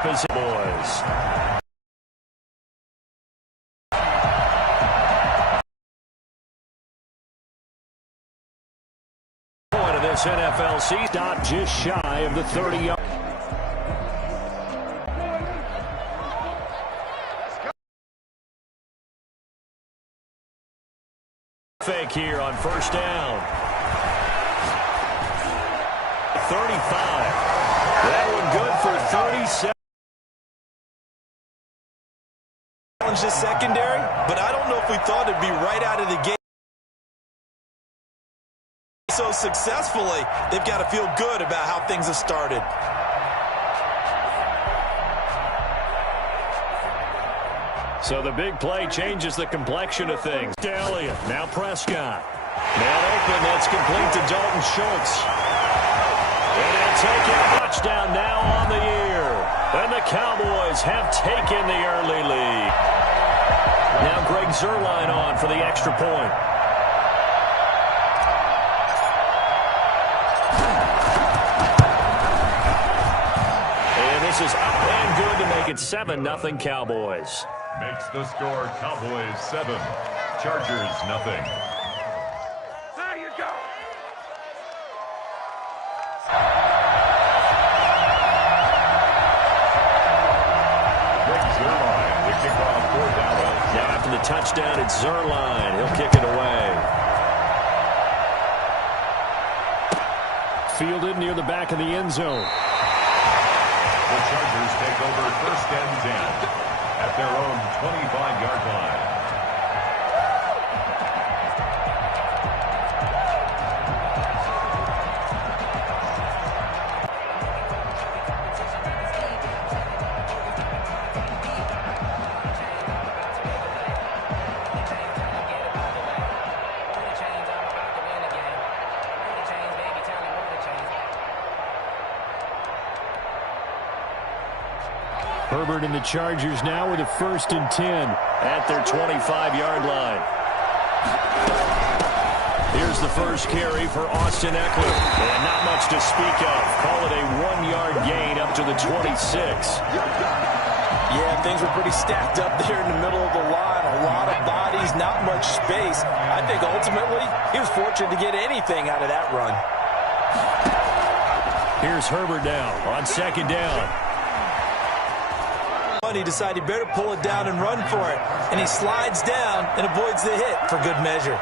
up as boys. Point of this NFL season. Stop just shy of the 30-yard. Fake here on first down. 35. That one good for 37. Challenge this secondary, but I don't know if we thought it'd be right out of the gate. So successfully, they've got to feel good about how things have started. So the big play changes the complexion of things. Elliott, now Prescott. Man open, that's complete to Dalton Schultz. And they'll take it. Touchdown now on the year. And the Cowboys have taken the early lead. Now Greg Zuerlein on for the extra point. And this is up and good to make it 7-0 Cowboys. Makes the score Cowboys 7, Chargers 0. There you go. Greg Zuerlein to kick off for Dallas. Now after the touchdown, it's Zuerlein. He'll kick it away. Fielded near the back of the end zone. The Chargers take over first and 10. At their own 25-yard line. Herbert and the Chargers now with a 1st and 10 at their 25-yard line. Here's the first carry for Austin Ekeler. And not much to speak of. Call it a 1-yard gain up to the 26. Yeah, things were pretty stacked up there in the middle of the line. A lot of bodies, not much space. I think ultimately he was fortunate to get anything out of that run. Here's Herbert now on 2nd down. He decided he better pull it down and run for it. And he slides down and avoids the hit for good measure.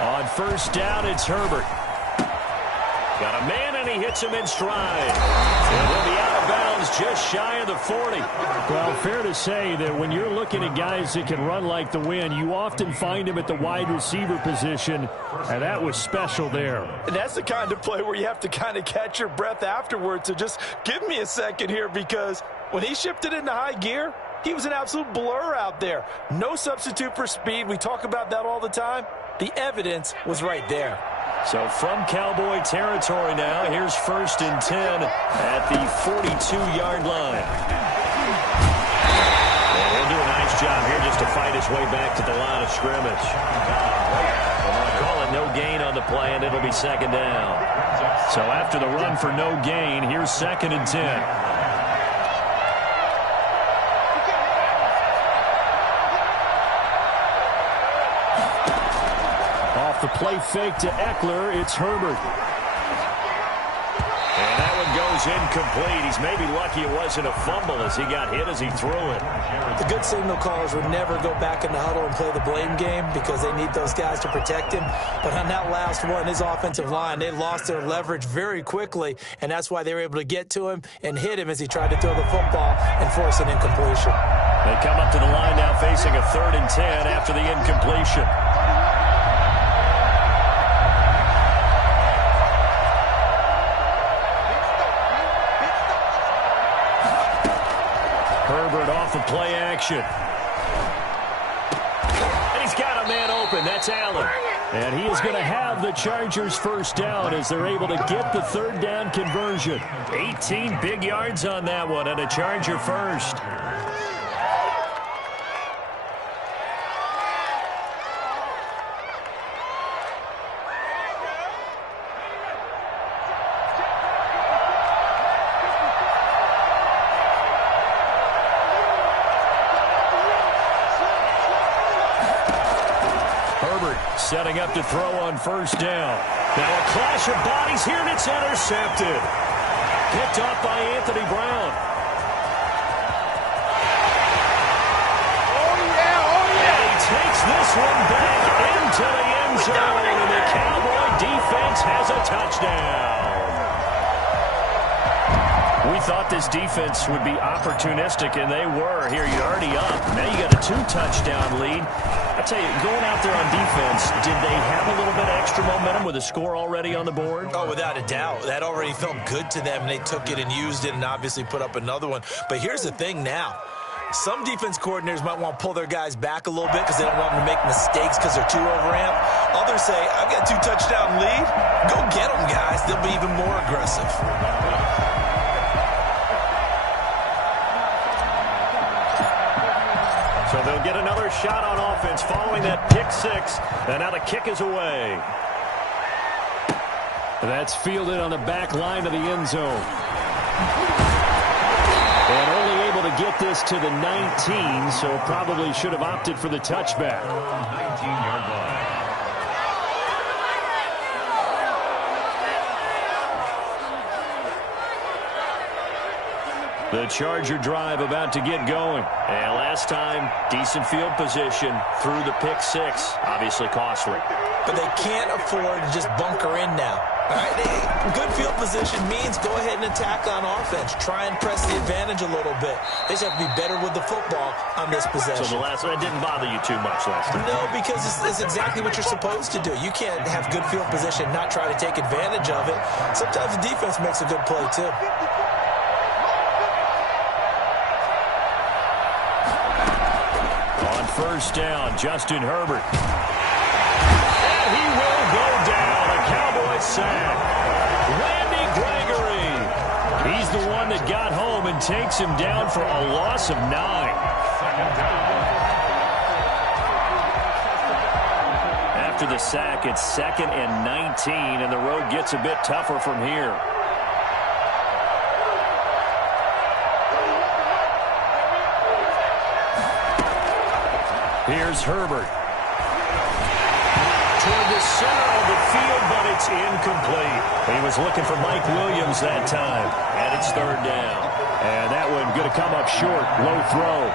On 1st down, it's Herbert. Got a man, and he hits him in stride. And he'll be out of bounds just shy of the 40. Well, fair to say that when you're looking at guys that can run like the wind, you often find him at the wide receiver position, and that was special there. And that's the kind of play where you have to kind of catch your breath afterwards. So just give me a second here, because when he shifted into high gear, he was an absolute blur out there. No substitute for speed. We talk about that all the time. The evidence was right there. So from Cowboy territory now, here's 1st and 10 at the 42-yard line. And he'll do a nice job here just to fight his way back to the line of scrimmage. They'll call it no gain on the play, and it'll be 2nd down. So after the run for no gain, here's 2nd and 10. The play fake to Ekeler. It's Herbert. And that one goes incomplete. He's maybe lucky it wasn't a fumble as he got hit as he threw it. The good signal callers would never go back in the huddle and play the blame game because they need those guys to protect him. But on that last one, his offensive line, they lost their leverage very quickly, and that's why they were able to get to him and hit him as he tried to throw the football and force an incompletion. They come up to the line now facing a 3rd and 10 after the incompletion. Herbert off the play action. And he's got a man open. That's Allen. And he is going to have the Chargers 1st down as they're able to get the 3rd down conversion. 18 big yards on that one and a Charger first. setting up to throw on first down. Now a clash of bodies here, and it's intercepted. Picked off by Anthony Brown. And he takes this one back into the end zone, and the Cowboy defense has a touchdown. We thought this defense would be opportunistic, and they were. Here, you're already up. Now you got a 2-touchdown lead. I tell you, going out there on defense, did they have a little bit of extra momentum with a score already on the board? Oh, without a doubt. That already felt good to them, and they took it and used it and obviously put up another one. But here's the thing now. Some defense coordinators might want to pull their guys back a little bit because they don't want them to make mistakes because they're too overamped. Others say, I've got a 2-touchdown lead. Go get them, guys. They'll be even more aggressive. So they'll get another shot on offense following that pick six. And now the kick is away. That's fielded on the back line of the end zone. And only able to get this to the 19, so probably should have opted for the touchback. 19-yard line. The Charger drive about to get going. And last time, decent field position through the pick six. Obviously costly. But they can't afford to just bunker in now. All right, good field position means go ahead and attack on offense. Try and press the advantage a little bit. They just have to be better with the football on this possession. So the last one didn't bother you too much last time? No, because it's exactly what you're supposed to do. You can't have good field position and not try to take advantage of it. Sometimes the defense makes a good play, too. On first down, Justin Herbert. And he will go down. A Cowboy sack. Randy Gregory. He's the one that got home and takes him down for a loss of 9. After the sack, it's 2nd and 19, and the road gets a bit tougher from here. Here's Herbert. Toward the center of the field, but it's incomplete. He was looking for Mike Williams that time, and it's 3rd down. And that one going to come up short, low throw.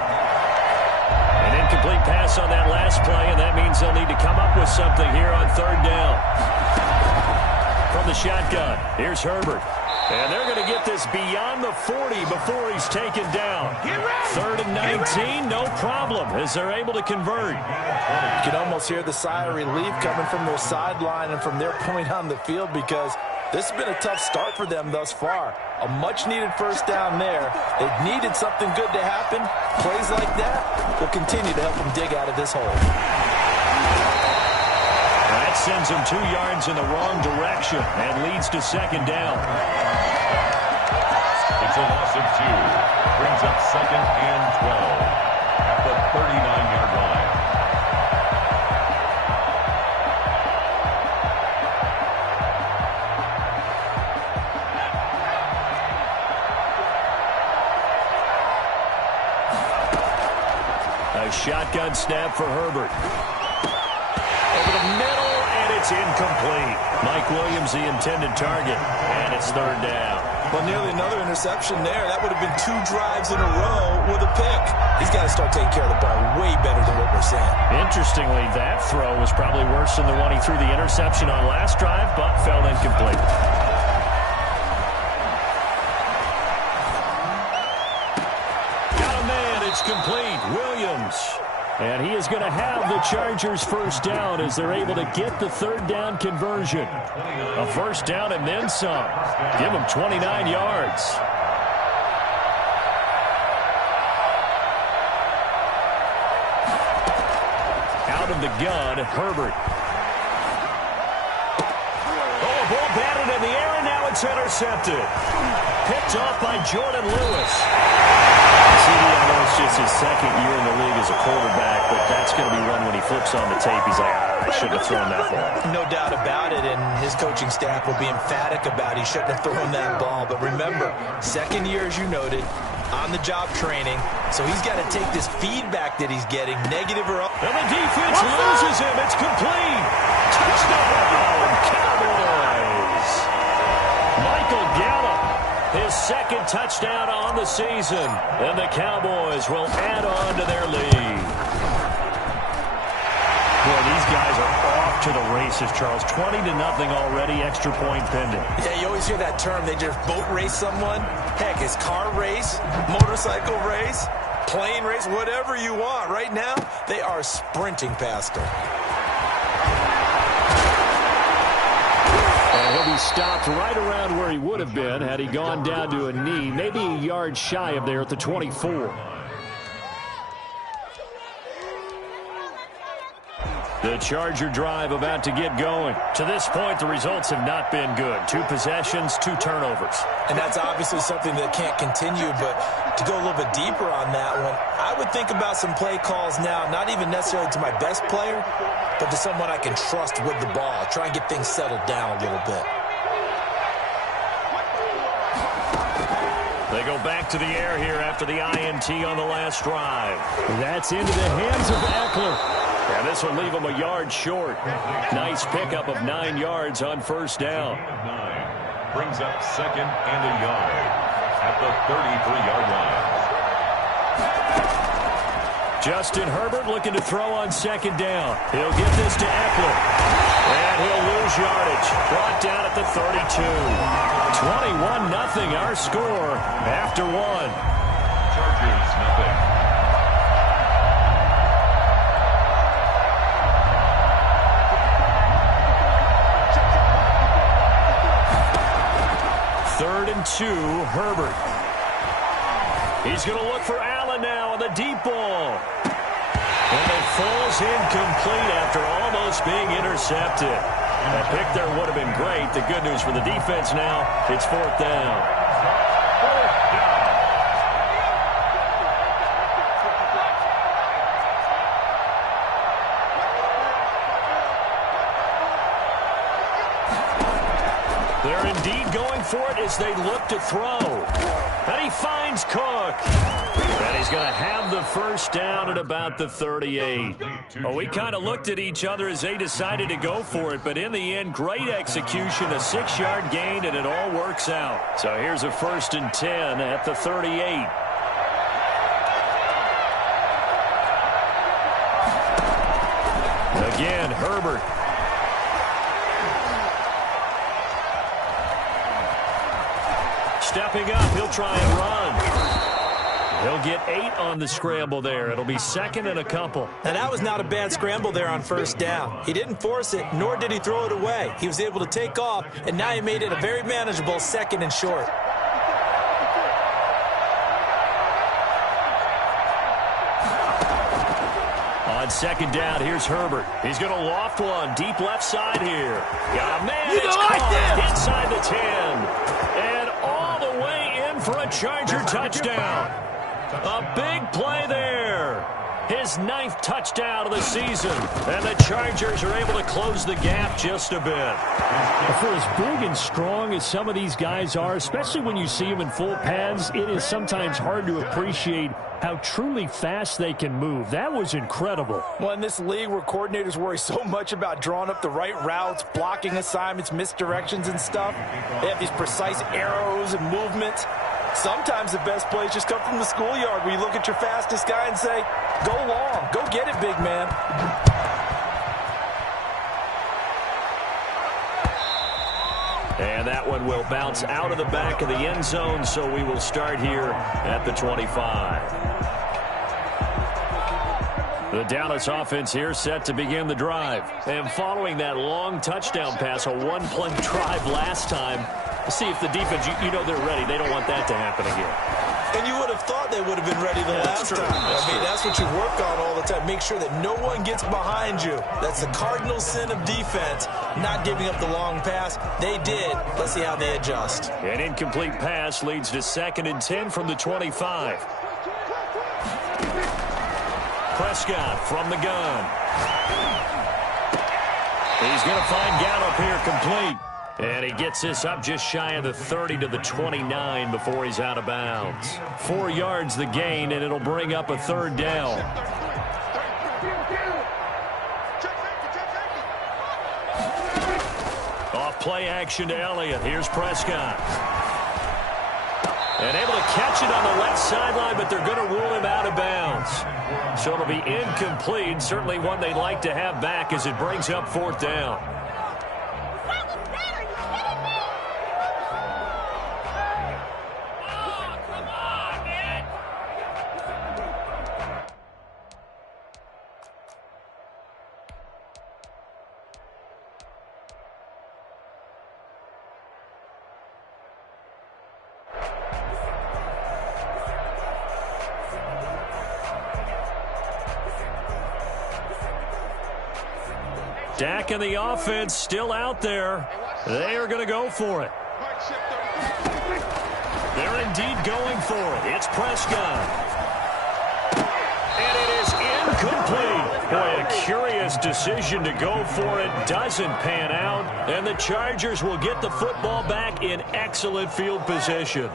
An incomplete pass on that last play, and that means they'll need to come up with something here on 3rd down. From the shotgun, here's Herbert. And they're going to get this beyond the 40 before he's taken down. 3rd and 19, no problem, as they're able to convert. You can almost hear the sigh of relief coming from their sideline and from their point on the field because this has been a tough start for them thus far. A much-needed first down there. They've needed something good to happen. Plays like that will continue to help them dig out of this hole. That sends him 2 yards in the wrong direction and leads to 2nd down. It's a loss of 2. Brings up 2nd and 12 at the 39-yard line. A shotgun snap for Herbert. Over the middle, and it's incomplete. Mike Williams, the intended target, and it's 3rd down. Well, nearly another interception there. That would have been 2 drives in a row with a pick. He's got to start taking care of the ball way better than what we're seeing. Interestingly, that throw was probably worse than the one he threw the interception on last drive, but fell incomplete. Got a man, it's complete. Williams. And he is going to have the Chargers first down as they're able to get the 3rd down conversion. A first down and then some. Give them 29 yards. Out of the gun, Herbert. Oh, ball batted in the air, and now it's intercepted. Picked off by Jordan Lewis. I know it's just his 2nd year in the league as a quarterback, but that's going to be one when he flips on the tape. He's like, I shouldn't have thrown that ball. No doubt about it, and his coaching staff will be emphatic about he shouldn't have thrown that ball. But remember, 2nd year, as you noted, on-the-job training, so he's got to take this feedback that he's getting, negative or up. And the defense loses him. It's complete. Touchdown, Cowboys. Michael Gallup, his second touchdown on the season, and the Cowboys will add on to their lead. Boy, these guys are off to the races, Charles. 20-0 already, extra point pending. Yeah, you always hear that term. They just boat race someone. Heck, it's car race, motorcycle race, plane race, whatever you want. Right now, they are sprinting past them. And he'll be stopped right around where he would have been had he gone down to a knee, maybe a yard shy of there at the 24. The Charger drive about to get going. To this point, the results have not been good. 2 possessions, 2 turnovers. And that's obviously something that can't continue, but to go a little bit deeper on that one, I would think about some play calls now, not even necessarily to my best player, but to someone I can trust with the ball. Try and get things settled down a little bit. They go back to the air here after the INT on the last drive. That's into the hands of Eckler. And this will leave him a yard short. Nice pickup of 9 yards on first down. Brings up 2nd and a yard at the 33-yard line. Justin Herbert looking to throw on 2nd down. He'll get this to Eckler. And he'll lose yardage. Brought down at the 32. 21-0 our score after 1. Chargers 0. 3rd and 2, Herbert. He's going to look for Allen now on the deep ball. And it falls incomplete after almost being intercepted. That pick there would have been great. The good news for the defense now, it's 4th down. They're indeed going for it as they look to throw. And he finds Cook. And he's going to have the first down at about the 38. Well, we kind of looked at each other as they decided to go for it. But in the end, great execution, a 6-yard gain, and it all works out. So here's a 1st and 10 at the 38. Again, Herbert. Stepping up, he'll try and run. He'll get 8 on the scramble there. It'll be 2nd and a couple. And that was not a bad scramble there on first down. He didn't force it, nor did he throw it away. He was able to take off, and now he made it a very manageable 2nd and short. On 2nd down, here's Herbert. He's going to loft one deep left side here. Got a man. It's caught inside the 10. And all the way in for a Charger touchdown. A big play there. His 9th touchdown of the season. And the Chargers are able to close the gap just a bit. For as big and strong as some of these guys are, especially when you see them in full pads, it is sometimes hard to appreciate how truly fast they can move. That was incredible. Well, in this league where coordinators worry so much about drawing up the right routes, blocking assignments, misdirections and stuff, they have these precise arrows and movements. Sometimes the best plays just come from the schoolyard where you look at your fastest guy and say, go long, go get it, big man. And that one will bounce out of the back of the end zone, so we will start here at the 25. The Dallas offense here set to begin the drive. And following that long touchdown pass, a 1-play drive last time, see if the defense, you know they're ready. They don't want that to happen again. And you would have thought they would have been ready the last time. That's what you work on all the time. Make sure that no one gets behind you. That's the cardinal sin of defense, not giving up the long pass. They did. Let's see how they adjust. An incomplete pass leads to 2nd and 10 from the 25. Prescott from the gun. He's going to find Gallup here complete. And he gets this up just shy of the 30 to the 29 before he's out of bounds. 4 yards the gain, and it'll bring up a third down. Off play action to Elliott. Here's Prescott. And able to catch it on the left sideline, but they're going to rule him out of bounds. So it'll be incomplete. Certainly one they'd like to have back as it brings up fourth down. Dak and the offense still out there. They are going to go for it. They're indeed going for it. It's Prescott. And it is incomplete. Boy, a curious decision to go for it. Doesn't pan out. And the Chargers will get the football back in excellent field position.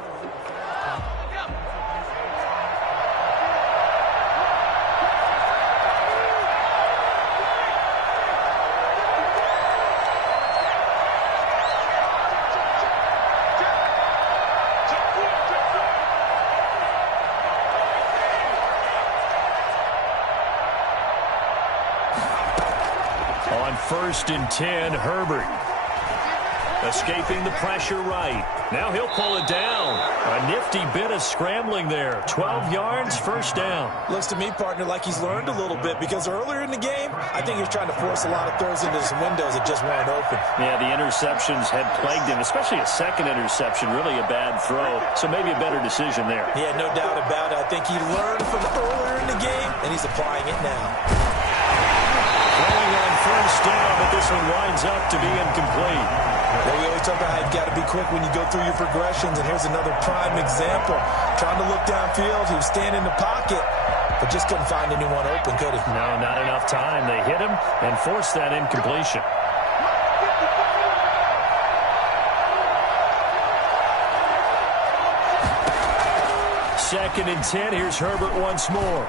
First and 10, Herbert. Escaping the pressure right. Now he'll pull it down. A nifty bit of scrambling there. 12 yards, first down. Looks to me, partner, like he's learned a little bit because earlier in the game, I think he was trying to force a lot of throws into some windows that just weren't open. Yeah, the interceptions had plagued him, especially a second interception. Really a bad throw, so maybe a better decision there. Yeah, no doubt about it. I think he learned from earlier in the game, and he's applying it now. Throwing on first down, but this one winds up to be incomplete. Well, we always talk about how you've got to be quick when you go through your progressions, and here's another prime example. Trying to look downfield, he was standing in the pocket, but just couldn't find anyone open, could he? No, not enough time. They hit him and forced that incompletion. Second and 10, here's Herbert once more.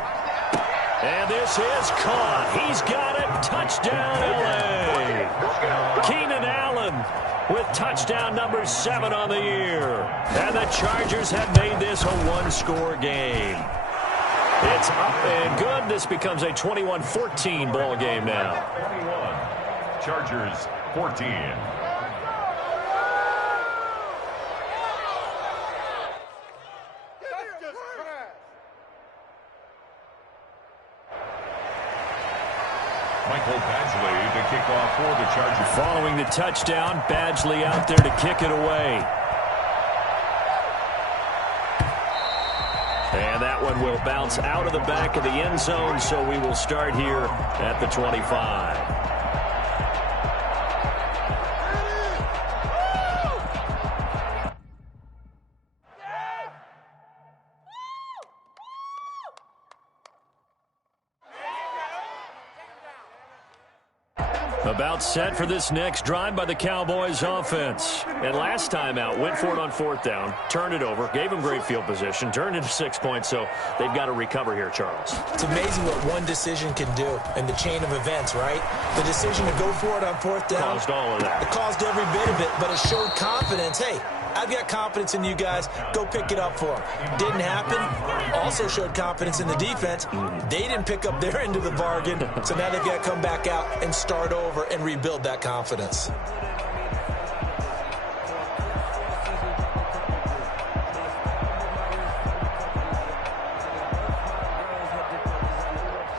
And this is caught. He's got it. Touchdown, L.A. Keenan Allen with touchdown number 7 on the year. And the Chargers have made this a one-score game. It's up and good. This becomes a 21-14 ball game now. 21. Chargers 14. Michael Badgley to kick off for the Chargers. Following the touchdown, Badgley out there to kick it away. And that one will bounce out of the back of the end zone, so we will start here at the 25. About set for this next drive by the Cowboys offense. And last time out, went for it on fourth down, turned it over, gave them great field position, turned it to 6 points, so they've got to recover here, Charles. It's amazing what one decision can do in the chain of events, right? The decision to go for it on fourth down. Caused all of that. It caused every bit of it, but it showed confidence. Hey, I've got confidence in you guys. Go pick it up for them. Didn't happen. Also showed confidence in the defense. They didn't pick up their end of the bargain, so now they've got to come back out and start over and rebuild that confidence.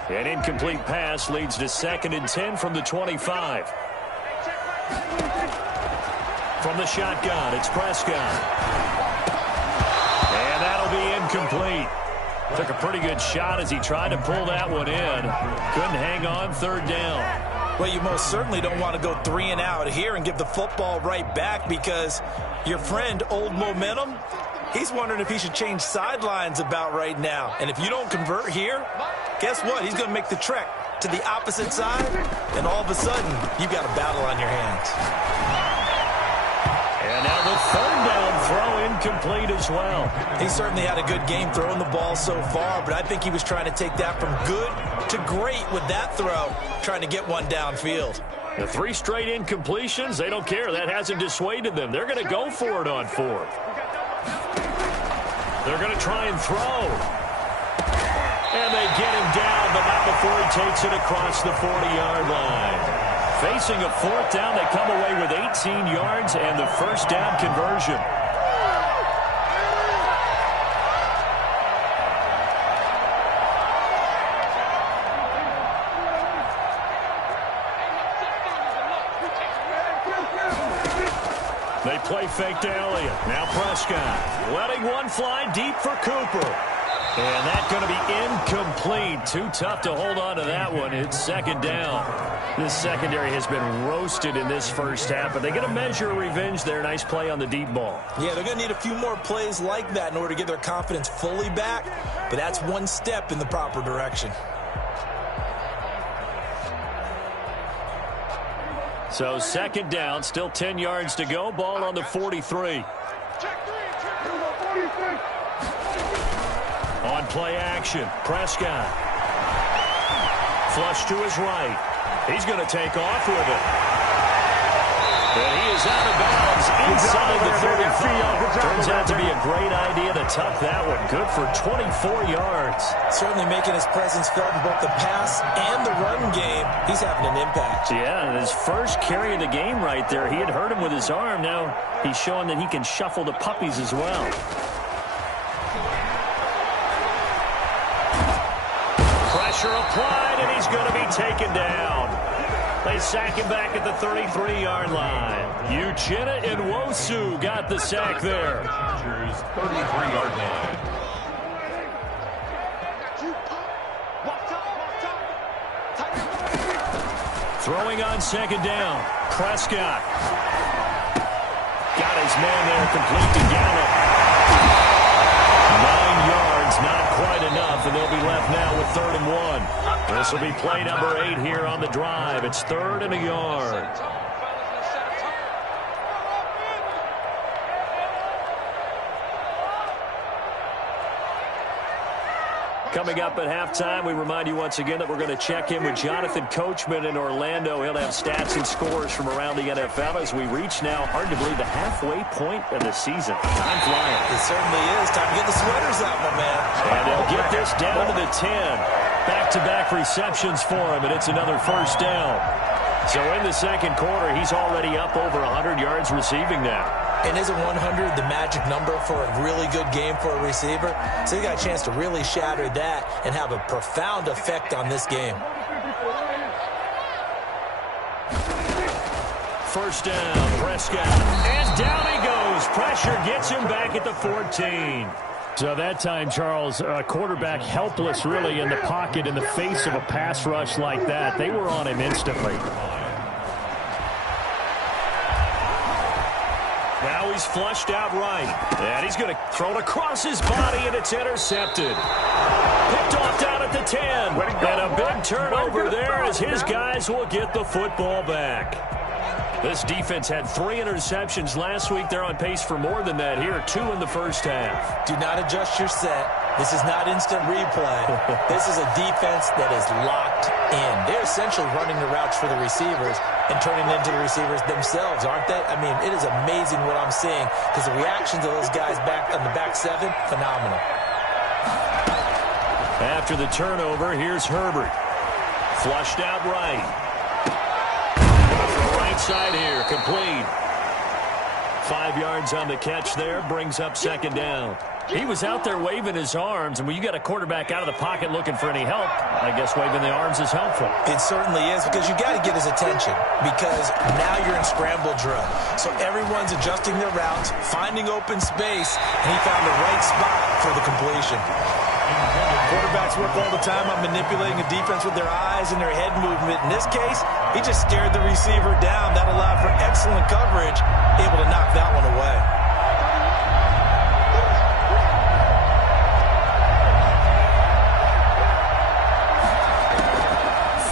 An incomplete pass leads to 2nd and 10 from the 25. From the shotgun, it's Prescott. And that'll be incomplete. Took a pretty good shot as he tried to pull that one in. Couldn't hang on, third down. Well, you most certainly don't want to go 3 and out here and give the football right back because your friend, Old Momentum, he's wondering if he should change sidelines about right now. And if you don't convert here, guess what? He's going to make the trek to the opposite side, and all of a sudden, you've got a battle on your hands. And now the third down throw incomplete as well. He certainly had a good game throwing the ball so far, but I think he was trying to take that from good to great with that throw, trying to get one downfield. The 3 straight incompletions, they don't care. That hasn't dissuaded them. They're going to go for it on 4th. They're going to try and throw. And they get him down, but not before he takes it across the 40-yard line. Facing a 4th down, they come away with 18 yards and the first down conversion. They play fake to Elliott. Now Prescott letting one fly deep for Cooper. And that's going to be incomplete. Too tough to hold on to that one. It's second down. This secondary has been roasted in this first half, but they get a measure of revenge there. Nice play on the deep ball. Yeah, they're going to need a few more plays like that in order to get their confidence fully back, but that's one step in the proper direction. So second down, still 10 yards to go. Ball on the 43. On play action, Prescott. Flush to his right. He's going to take off with it. And he is out of bounds inside the 35. Turns out to be a great idea to tuck that one. Good for 24 yards. Certainly making his presence felt in both the pass and the run game. He's having an impact. Yeah, and his first carry of the game right there, he had hurt him with his arm. Now he's showing that he can shuffle the puppies as well. Pressure applied, and he's going to be taken down. They sack him back at the 33-yard line. Uchenna Nwosu got the sack there. 33-yard line. Throwing on second down. Prescott. Got his man there, complete to Gallup. 9 yards, not quite enough, and they'll be left now with 3rd and 1. This will be play number 8 here on the drive. It's 3rd and a yard. Coming up at halftime, we remind you once again that we're going to check in with Jonathan Coachman in Orlando. He'll have stats and scores from around the NFL as we reach now, hard to believe, the halfway point of the season. Time flying. It certainly is. Time to get the sweaters out, my man. And they'll get this down to the 10. Back-to-back receptions for him, and it's another first down. So in the second quarter, he's already up over 100 yards receiving now. And isn't 100 the magic number for a really good game for a receiver? So you got a chance to really shatter that and have a profound effect on this game. First down, Prescott. And down he goes. Pressure gets him back at the 14. So that time, Charles, quarterback helpless really in the pocket in the face of a pass rush like that. They were on him instantly. Now he's flushed out right. And he's going to throw it across his body, and it's intercepted. Picked off down at the 10. And a big turnover there as his guys will get the football back. This defense had 3 interceptions last week. They're on pace for more than that here. 2 in the first half. Do not adjust your set. This is not instant replay. This is a defense that is locked in. They're essentially running the routes for the receivers and turning it into the receivers themselves, aren't they? I mean, it is amazing what I'm seeing because the reactions of those guys back on the back 7, phenomenal. After the turnover, here's Herbert. Flushed out right. Side here, complete. 5 yards on the catch there, brings up second down. He was out there waving his arms, and when you got a quarterback out of the pocket looking for any help, I guess waving the arms is helpful. It certainly is, because you got to get his attention, because now you're in scramble drill. So everyone's adjusting their routes, finding open space, and he found the right spot for the completion. Quarterbacks work all the time on manipulating a defense with their eyes and their head movement. In this case, he just stared the receiver down. That allowed for excellent coverage, able to knock that one away.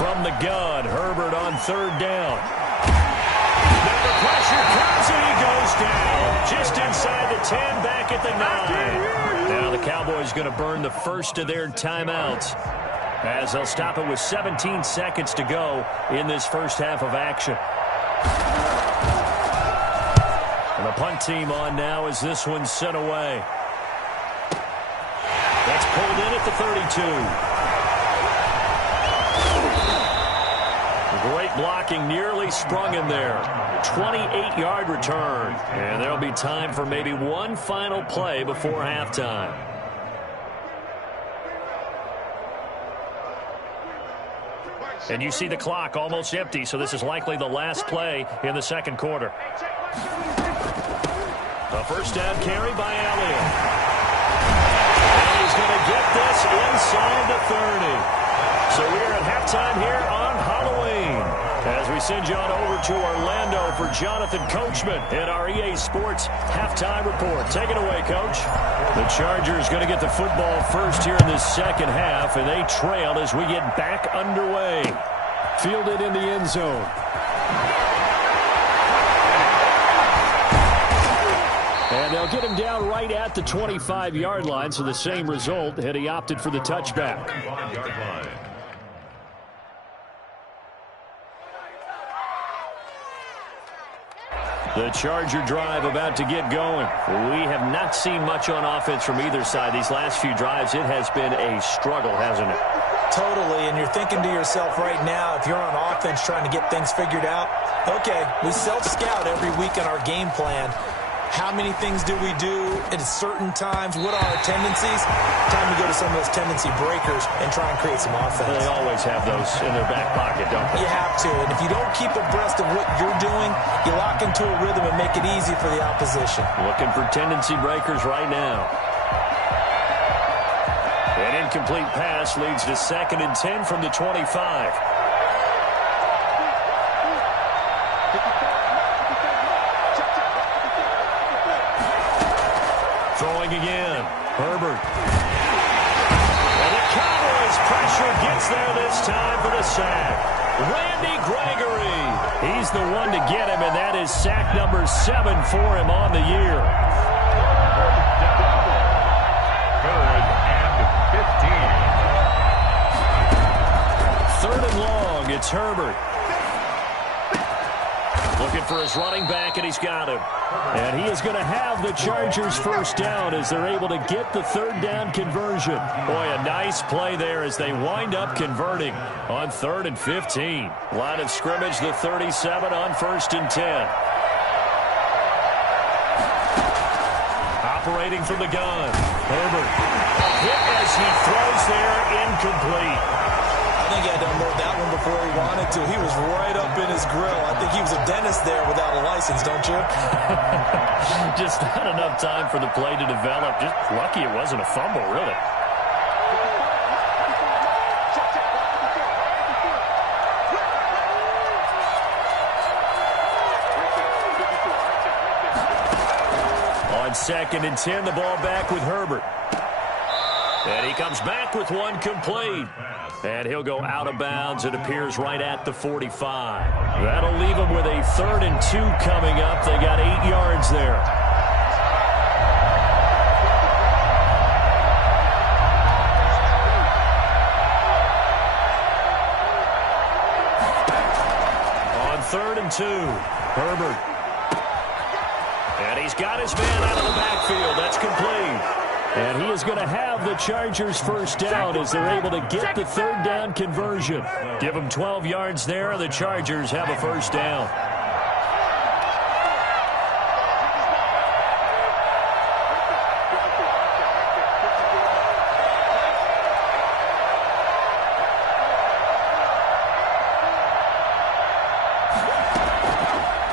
From the gun, Herbert on third down. Now the pressure comes, and he goes is down just inside the 10, back at the 9. Now the Cowboys going to burn the first of their timeouts as they'll stop it with 17 seconds to go in this first half of action. And the punt team on now as this one's sent away. That's pulled in at the 32. Great blocking, nearly sprung him there. 28-yard return. And there'll be time for maybe one final play before halftime. And you see the clock almost empty, so this is likely the last play in the second quarter. A first down carry by Elliott. And he's going to get this inside the 30. So we're at halftime here on Halloween as we send you on over to Orlando for Jonathan Coachman in our EA Sports halftime report. Take it away, Coach. The Chargers going to get the football first here in this second half, and they trail as we get back underway. Fielded in the end zone. And they'll get him down right at the 25-yard line, so the same result had he opted for the touchback. The Charger drive about to get going. We have not seen much on offense from either side. These last few drives, it has been a struggle, hasn't it? Totally, and you're thinking to yourself right now, if you're on offense trying to get things figured out, okay, we self-scout every week in our game plan. How many things do we do at certain times? What are our tendencies? Time to go to some of those tendency breakers and try and create some offense. They always have those in their back pocket, don't they? You have to. And if you don't keep abreast of what you're doing, you lock into a rhythm and make it easy for the opposition. Looking for tendency breakers right now. An incomplete pass leads to 2nd and 10 from the 25. Throwing again. Herbert. And the Cowboys pressure gets there this time for the sack. Randy Gregory. He's the one to get him, and that is sack number 7 for him on the year. 3rd and long. It's Herbert. Looking for his running back, and he's got him. And he is going to have the Chargers first down as they're able to get the 3rd down conversion. Boy, a nice play there as they wind up converting on 3rd and 15. Line of scrimmage, the 37 on 1st and 10. Operating from the gun. Herbert. Hit as he throws there, incomplete. I think he had to unload that one before he wanted to. He was right up in his grill. I think he was a dentist there without a license, don't you? Just not enough time for the play to develop. Just lucky it wasn't a fumble, really. On 2nd and 10, the ball back with Herbert. And he comes back with one complete. And he'll go out of bounds. It appears right at the 45. That'll leave him with a 3rd and 2 coming up. They got 8 yards there. On 3rd and 2, Herbert. And he's got his man out of the backfield. That's complete. And he is going to have the Chargers first down as they're able to get the 3rd down conversion. Give them 12 yards there. The Chargers have a first down.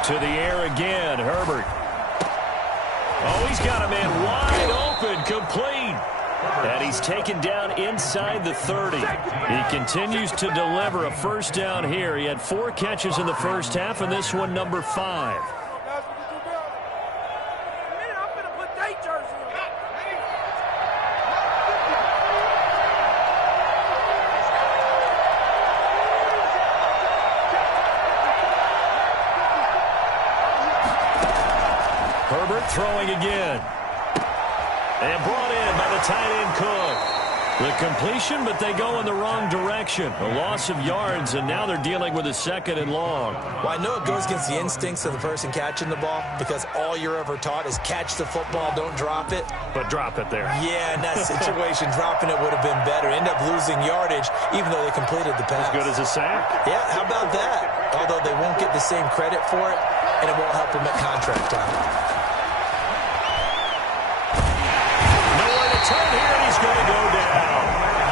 To the air again, Herbert. Oh, he's got a man wide open, complete. And he's taken down inside the 30. He continues to deliver a first down here. He had 4 catches in the first half, and this one number 5. up throwing again. And brought in by the tight end Cook. The completion, but they go in the wrong direction. A loss of yards, and now they're dealing with a 2nd and long. Well, I know it goes against the instincts of the person catching the ball because all you're ever taught is catch the football, don't drop it. But drop it there. Yeah, in that situation, dropping it would have been better. End up losing yardage, even though they completed the pass. As good as a sack. Yeah, how about that? Although they won't get the same credit for it, and it won't help them at contract time. Nowhere to turn here, and he's going to go down.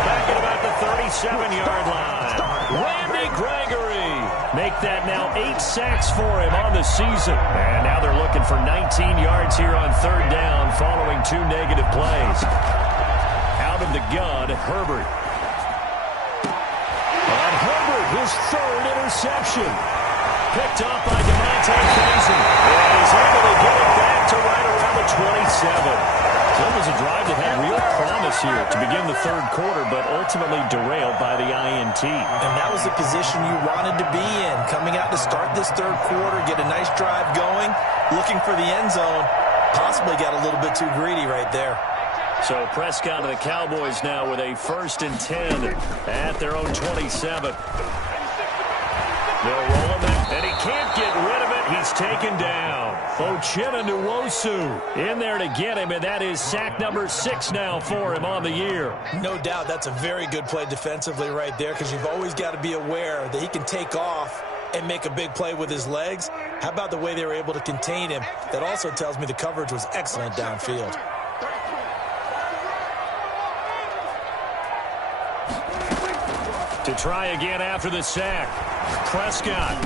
Back at about the 37-yard line. Randy Gregory. Make that now 8 sacks for him on the season. And now they're looking for 19 yards here on 3rd down following 2 negative plays. Out of the gun, Herbert. And Herbert, his 3rd interception. Picked up by Demonte Faison. And he's able to get it back to right around the 27. That was a drive that had real promise here to begin the 3rd quarter, but ultimately derailed by the INT. And that was the position you wanted to be in. Coming out to start this 3rd quarter, get a nice drive going, looking for the end zone. Possibly got a little bit too greedy right there. So Prescott and the Cowboys now with a 1st and 10 at their own 27. They'll roll him in, and he can't get rid of it. He's taken down. Uchenna Nwosu in there to get him, and that is sack number 6 now for him on the year. No doubt that's a very good play defensively right there because you've always got to be aware that he can take off and make a big play with his legs. How about the way they were able to contain him? That also tells me the coverage was excellent downfield. To try again after the sack. Prescott.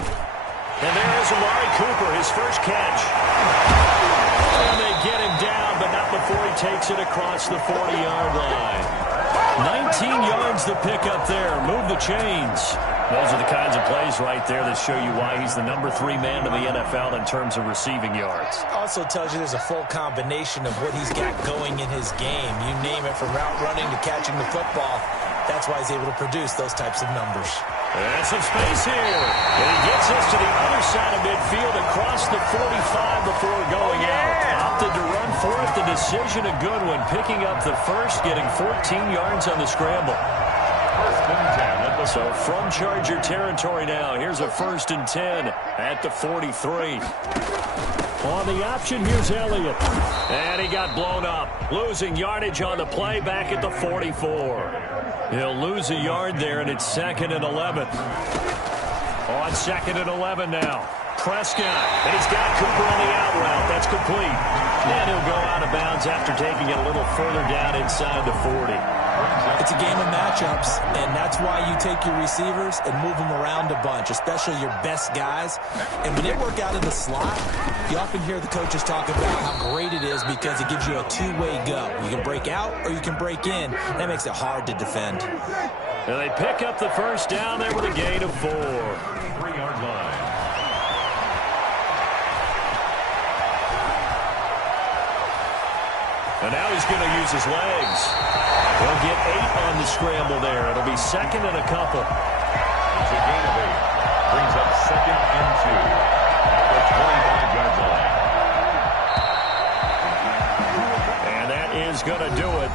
And there is Amari Cooper, his first catch. And they get him down, but not before he takes it across the 40-yard line. 19 yards to pick up there. Move the chains. Those are the kinds of plays right there that show you why he's the number 3 man in the NFL in terms of receiving yards. Also tells you there's a full combination of what he's got going in his game. You name it, from route running to catching the football. That's why he's able to produce those types of numbers. And some space here. And he gets us to the other side of midfield across the 45 before going out. Opted to run for it. The decision a good one. Picking up the first, getting 14 yards on the scramble. So from Charger territory now, here's a 1st and 10 at the 43. On the option, here's Elliott. And he got blown up. Losing yardage on the play back at the 44. He'll lose a yard there, and it's 2nd and 11. On 2nd and 11 now. Prescott. And he's got Cooper on the out route. That's complete. And he'll go out of bounds after taking it a little further down inside the 40. It's a game of matchups, and that's why you take your receivers and move them around a bunch, especially your best guys. And when they work out in the slot, you often hear the coaches talk about how great it is because it gives you a two-way go. You can break out or you can break in. That makes it hard to defend. And they pick up the first down there with a gain of 4. 3-yard line. And now he's going to use his legs. He'll get 8 on the scramble there. It'll be 2nd and a couple. It's a gain of 8. Brings up 2nd and 2 at the 25-yard line. And that is going to do it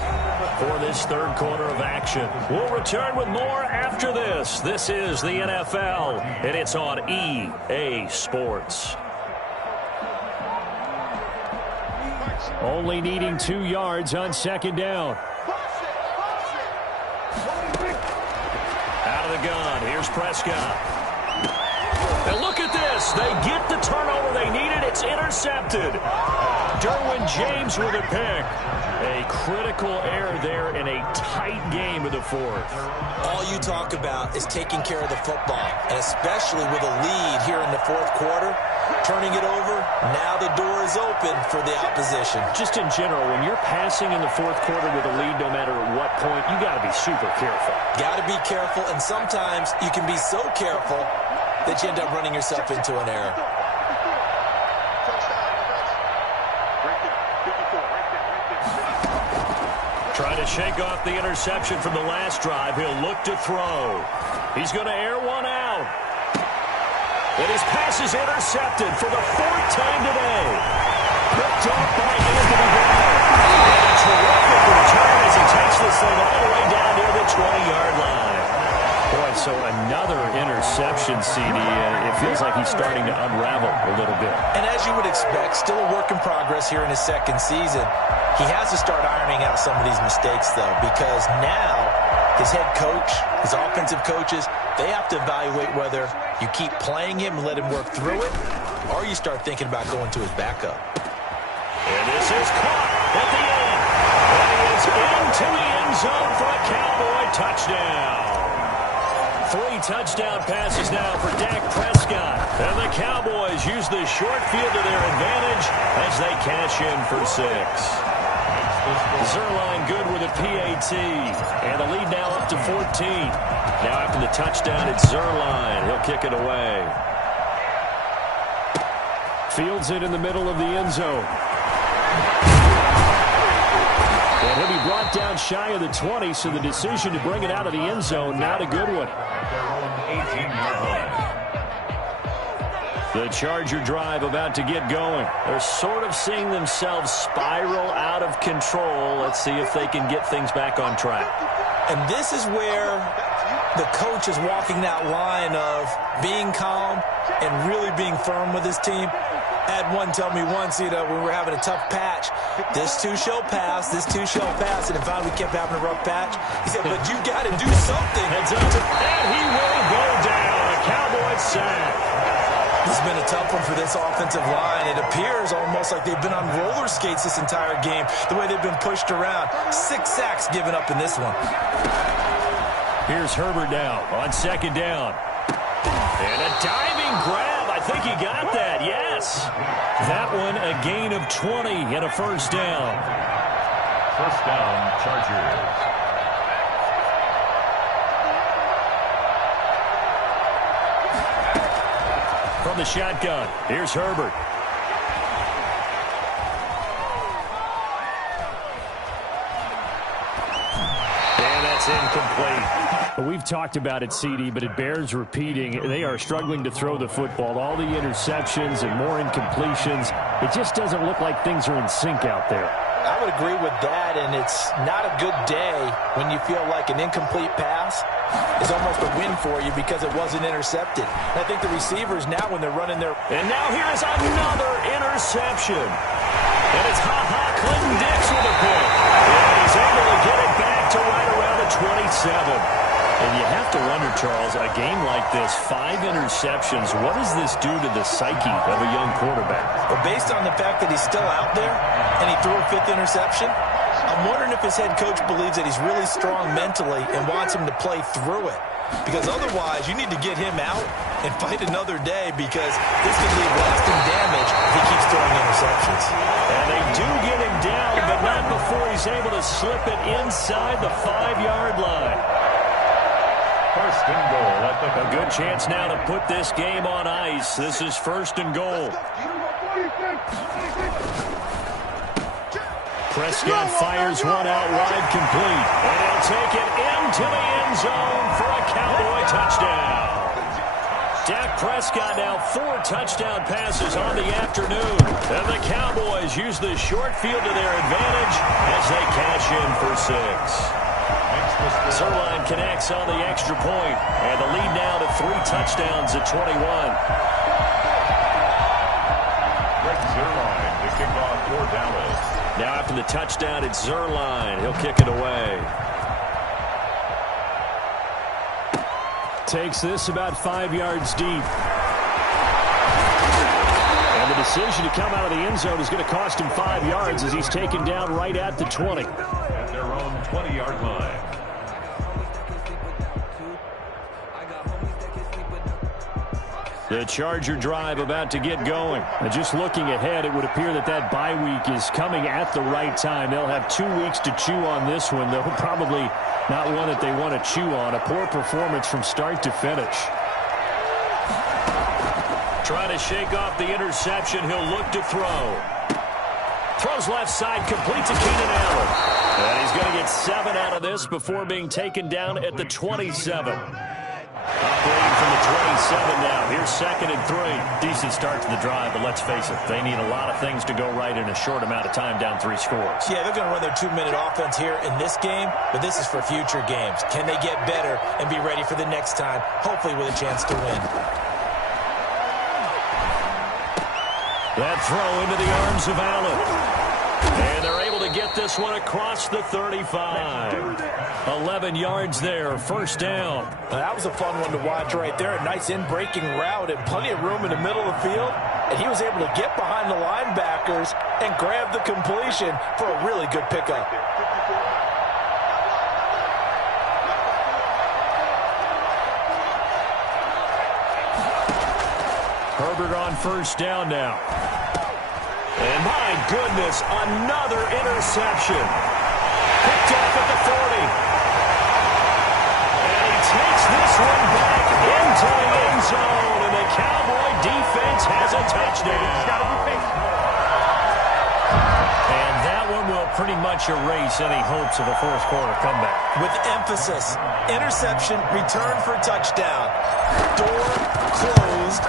for this 3rd quarter of action. We'll return with more after this. This is the NFL, and it's on EA Sports. Only needing 2 yards on 2nd down. Out of the gun, here's Prescott. And look at this. They get the turnover they needed. It's intercepted. Derwin James with a pick. A critical error there in a tight game of the 4th. All you talk about is taking care of the football, and especially with a lead here in the 4th quarter. Turning it over, now the door is open for the opposition. Just in general, when you're passing in the 4th quarter with a lead, no matter at what point, you got to be super careful. Got to be careful, and sometimes you can be so careful that you end up running yourself into an error. Trying to shake off the interception from the last drive. He'll look to throw. He's going to air one out. And his pass is intercepted for the 4th time today. Picked off by Anthony Brown. And a terrific return as he takes this thing all the way down near the 20-yard line. Boy, so another interception, CD, and it feels like he's starting to unravel a little bit. And as you would expect, still a work in progress here in his second season. He has to start ironing out some of these mistakes, though, because now his head coach, his offensive coaches, they have to evaluate whether you keep playing him and let him work through it, or you start thinking about going to his backup. And this is caught at the end. And he is into the end zone for a Cowboy touchdown. 3 touchdown passes now for Dak Prescott. And the Cowboys use the short field to their advantage as they cash in for 6. Zuerlein good with a PAT. And the lead now up to 14. Now after the touchdown, it's Zuerlein. He'll kick it away. Fields it in the middle of the end zone. And he'll be brought down shy of the 20, so the decision to bring it out of the end zone, not a good one. The Charger drive about to get going. They're sort of seeing themselves spiral out of control. Let's see if they can get things back on track. And this is where the coach is walking that line of being calm and really being firm with his team. I had one tell me once, when we were having a tough patch, this too shall pass, this too shall pass, and finally we kept having a rough patch. He said, but you got to do something. Heads up, and he will go down. A Cowboy sack. This has been a tough one for this offensive line. It appears almost like they've been on roller skates this entire game, the way they've been pushed around. 6 sacks given up in this one. Here's Herbert now on second down. And a diving grab. I think he got that, yes. That one a gain of 20 and a first down. First down, Chargers. From the shotgun, here's Herbert. And that's incomplete. We've talked about it, CD, but it bears repeating. They are struggling to throw the football. All the interceptions and more incompletions. It just doesn't look like things are in sync out there. I would agree with that, and it's not a good day when you feel like an incomplete pass is almost a win for you because it wasn't intercepted. And I think the receivers now, when they're running their... And now here's another interception. And it's Clinton Dix with a pick. And he's able to get it back to right around the 27. And you have to wonder, Charles, a game like this, 5 interceptions, what does this do to the psyche of a young quarterback? Well, based on the fact that he's still out there and he threw a 5th interception, I'm wondering if his head coach believes that he's really strong mentally and wants him to play through it. Because otherwise, you need to get him out and fight another day because this could leave lasting damage if he keeps throwing interceptions. And they do get him down, but not before he's able to slip it inside the 5-yard line. First and goal at the... A good chance now to put this game on ice. This is first and goal. Prescott fires one out wide, complete. And he'll take it into the end zone for a Cowboy touchdown. Dak Prescott now 4 touchdown passes on the afternoon. And the Cowboys use the short field to their advantage as they cash in for 6. Zuerlein connects on the extra point, and the lead now to 3 touchdowns at 21. Greg Zuerlein to kick off for Dallas. Now after the touchdown, it's Zuerlein. He'll kick it away. Takes this about 5 yards deep. And the decision to come out of the end zone is going to cost him 5 yards as he's taken down right at the 20. At their own 20-yard line. The Charger drive about to get going. And just looking ahead, it would appear that that bye week is coming at the right time. They'll have 2 weeks to chew on this one, though probably not one that they want to chew on. A poor performance from start to finish. Trying to shake off the interception. He'll look to throw. Throws left side, complete to Keenan Allen. And he's going to get 7 out of this before being taken down at the 27. Leading from the 27 now. Here's 2nd and 3. Decent start to the drive, but let's face it, they need a lot of things to go right in a short amount of time, down 3 scores. Yeah, they're going to run their 2-minute offense here in this game, but this is for future games. Can they get better and be ready for the next time, hopefully with a chance to win? That throw into the arms of Allen. And they're able to get this one across the 35. 11 yards there, 1st down. Now, that was a fun one to watch right there. A nice in-breaking route and plenty of room in the middle of the field. And he was able to get behind the linebackers and grab the completion for a really good pickup. Herbert on 1st down now. And my goodness, another interception. Picked off at the 40. And he takes this one back into the end zone. And the Cowboy defense has a touchdown. And that one will pretty much erase any hopes of a 4th quarter comeback. With emphasis, interception, return for touchdown. Door closed,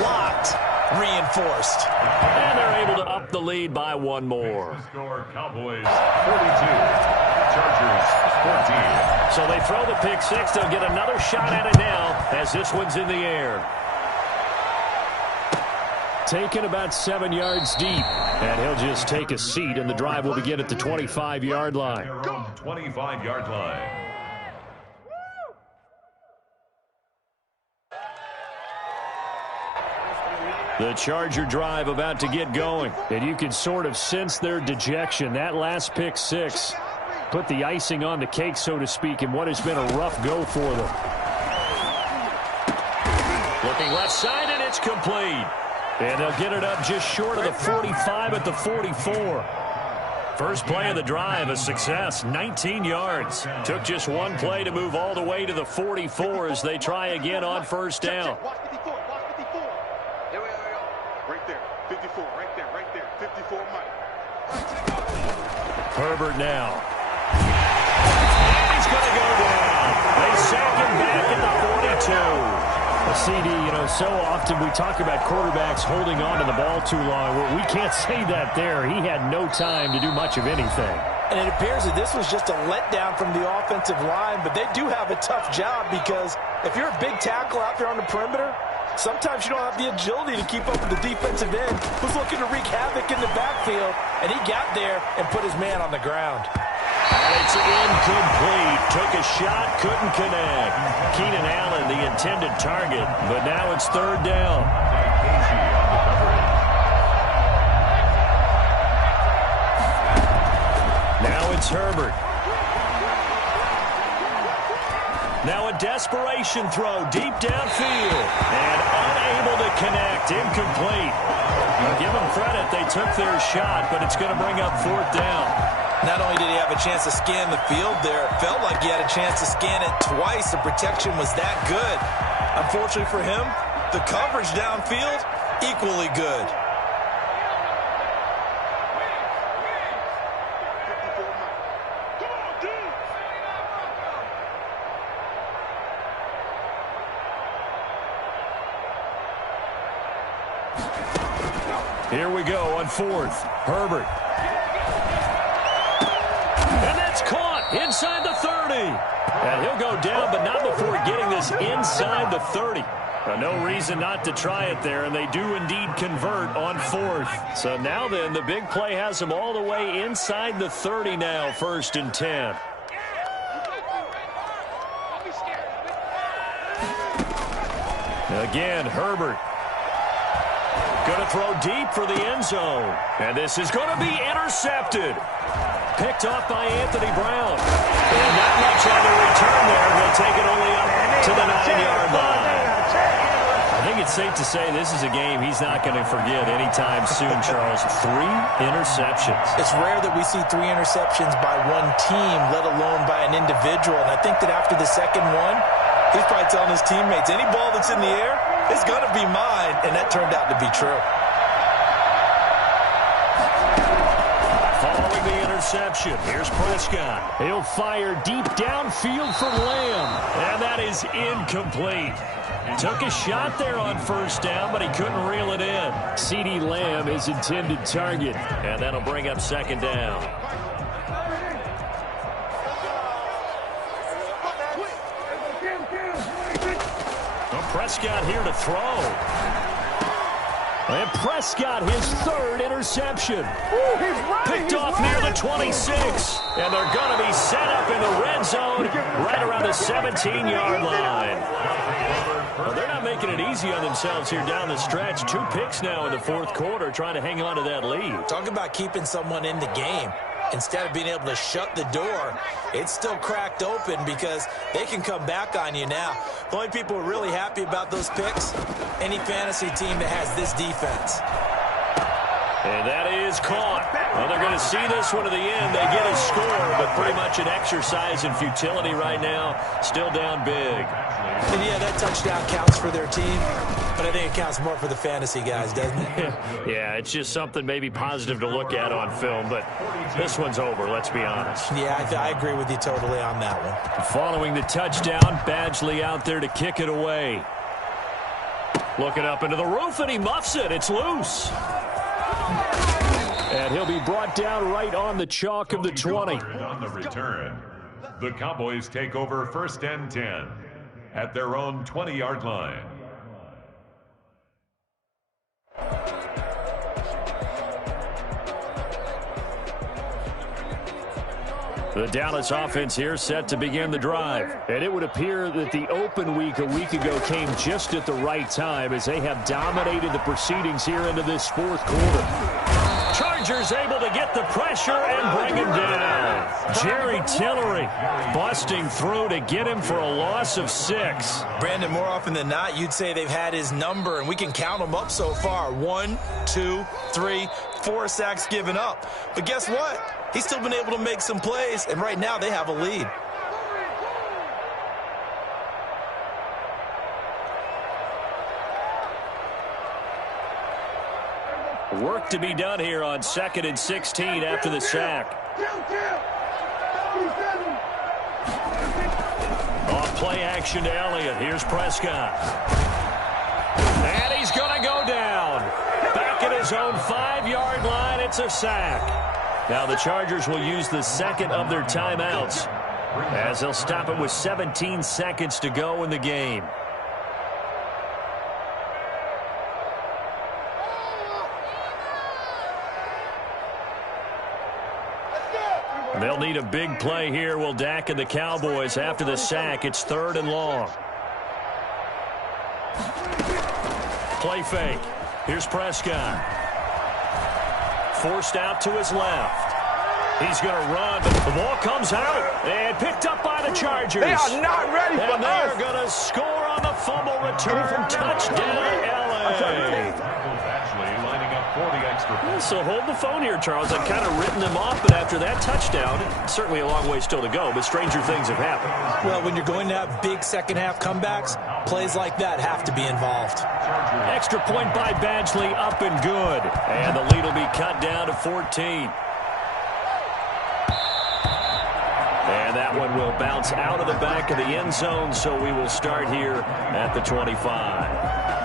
locked, reinforced. And they're able to up the lead by 1 more. Score Cowboys 42, Chargers 14. So they throw the pick 6. They'll get another shot at it now as this one's in the air. Taken about 7 yards deep. And he'll just take a seat, and the drive will begin at the 25-yard line. 25-yard line. The Charger drive about to get going. And you can sort of sense their dejection. That last pick 6 put the icing on the cake, so to speak, in what has been a rough go for them. Looking left side, and it's complete. And they'll get it up just short of the 45 at the 44. First play of the drive, a success, 19 yards. Took just 1 play to move all the way to the 44 as they try again on 1st down. Right there, 54, right there, 54, Mike. Herbert now. And he's going to go down. They sack him back at the 42. CD, so often we talk about quarterbacks holding on to the ball too long. Well, we can't say that there. He had no time to do much of anything. And it appears that this was just a letdown from the offensive line, but they do have a tough job because if you're a big tackle out there on the perimeter, sometimes you don't have the agility to keep up with the defensive end who's looking to wreak havoc in the backfield, and he got there and put his man on the ground. And it's incomplete. Took a shot, couldn't connect. Keenan Allen, the intended target, but now it's 3rd down. Now it's Herbert. Now a desperation throw deep downfield. And unable to connect. Incomplete. Now give them credit. They took their shot, but it's going to bring up 4th down. Not only did he have a chance to scan the field there, it felt like he had a chance to scan it twice. The protection was that good. Unfortunately for him, the coverage downfield, equally good. Here we go on 4th. Herbert. And that's caught inside the 30. And he'll go down, but not before getting this inside the 30. No reason not to try it there, and they do indeed convert on 4th. So now then, the big play has them all the way inside the 30 now, 1st and 10. Again, Herbert. Going to throw deep for the end zone. And this is going to be intercepted. Picked off by Anthony Brown. And not much on the return there. He'll take it only up to the 9-yard line. I think it's safe to say this is a game he's not going to forget anytime soon, Charles. 3 interceptions. It's rare that we see 3 interceptions by one team, let alone by an individual. And I think that after the second one, he's probably telling his teammates, any ball that's in the air, it's going to be mine, and that turned out to be true. Following the interception. Here's Prescott. He'll fire deep downfield for Lamb. And that is incomplete. Took a shot there on first down, but he couldn't reel it in. CeeDee Lamb, his intended target. And that'll bring up second down. Prescott here to throw. And Prescott, his third interception. Picked off near the 26. And they're going to be set up in the red zone right around the 17-yard line. Well, they're not making it easy on themselves here down the stretch. 2 picks now in the fourth quarter, trying to hang on to that lead. Talk about keeping someone in the game. Instead of being able to shut the door, it's still cracked open because they can come back on you now. The only people who are really happy about those picks, any fantasy team that has this defense. And that is caught. Well, they're going to see this one to the end. They get a score, but pretty much an exercise in futility right now. Still down big. And yeah, that touchdown counts for their team, but I think it counts more for the fantasy guys, doesn't it? Yeah, it's just something maybe positive to look at on film, but this one's over, let's be honest. Yeah, I agree with you totally on that one. Following the touchdown, Badgley out there to kick it away. Looking up into the roof, and he muffs it. It's loose. And he'll be brought down right on the chalk of the 20. On the return, the Cowboys take over 1st and 10 at their own 20-yard line. The Dallas offense here set to begin the drive. And it would appear that the open week a week ago came just at the right time as they have dominated the proceedings here into this fourth quarter. Chargers able to get the pressure and bring him down. Jerry Tillery busting through to get him for a loss of 6. Brandon, more often than not, you'd say they've had his number, and we can count them up so far. 1, 2, 3, 4 sacks given up. But guess what? He's still been able to make some plays, and right now they have a lead. Work to be done here on 2nd and 16 after the sack. Off play action to Elliott. Here's Prescott. And he's going to go down. Back at his own 5-yard line, it's a sack. Now the Chargers will use the second of their timeouts as they'll stop it with 17 seconds to go in the game. They'll need a big play here, will Dak and the Cowboys. After the sack, it's 3rd and long. Play fake. Here's Prescott. Forced out to his left. He's going to run, but the ball comes out and picked up by the Chargers. They are not ready for us. And they are going to score on the fumble return. Touchdown, LA. So hold the phone here, Charles. I've kind of written them off, but after that touchdown, certainly a long way still to go, but stranger things have happened. Well, when you're going to have big second-half comebacks, plays like that have to be involved. Extra point by Badgley, up and good. And the lead will be cut down to 14. And that one will bounce out of the back of the end zone, so we will start here at the 25.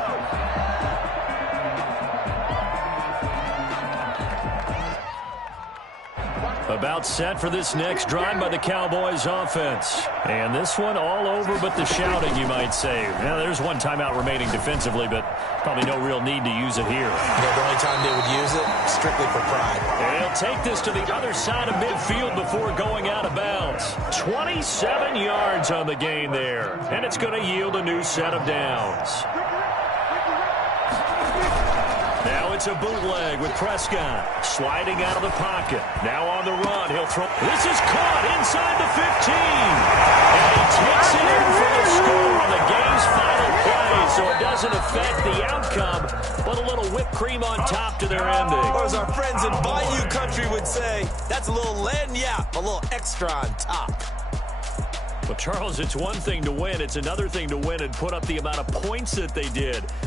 About set for this next drive by the Cowboys offense. And this one all over but the shouting, you might say. Now, there's one timeout remaining defensively, but probably no real need to use it here. Yeah, the only time they would use it, strictly for pride. And he'll take this to the other side of midfield before going out of bounds. 27 yards on the gain there. And it's going to yield a new set of downs. Now it's a bootleg with Prescott sliding out of the pocket. Now on the run, he'll throw. This is caught inside the 15. And he takes it in for the score on the game's final play, so it doesn't affect the outcome, but a little whipped cream on top to their ending. Or as our friends in Bayou Country would say, that's a little lagniappe, a little extra on top. Well, Charles, it's one thing to win. It's another thing to win and put up the amount of points that they did.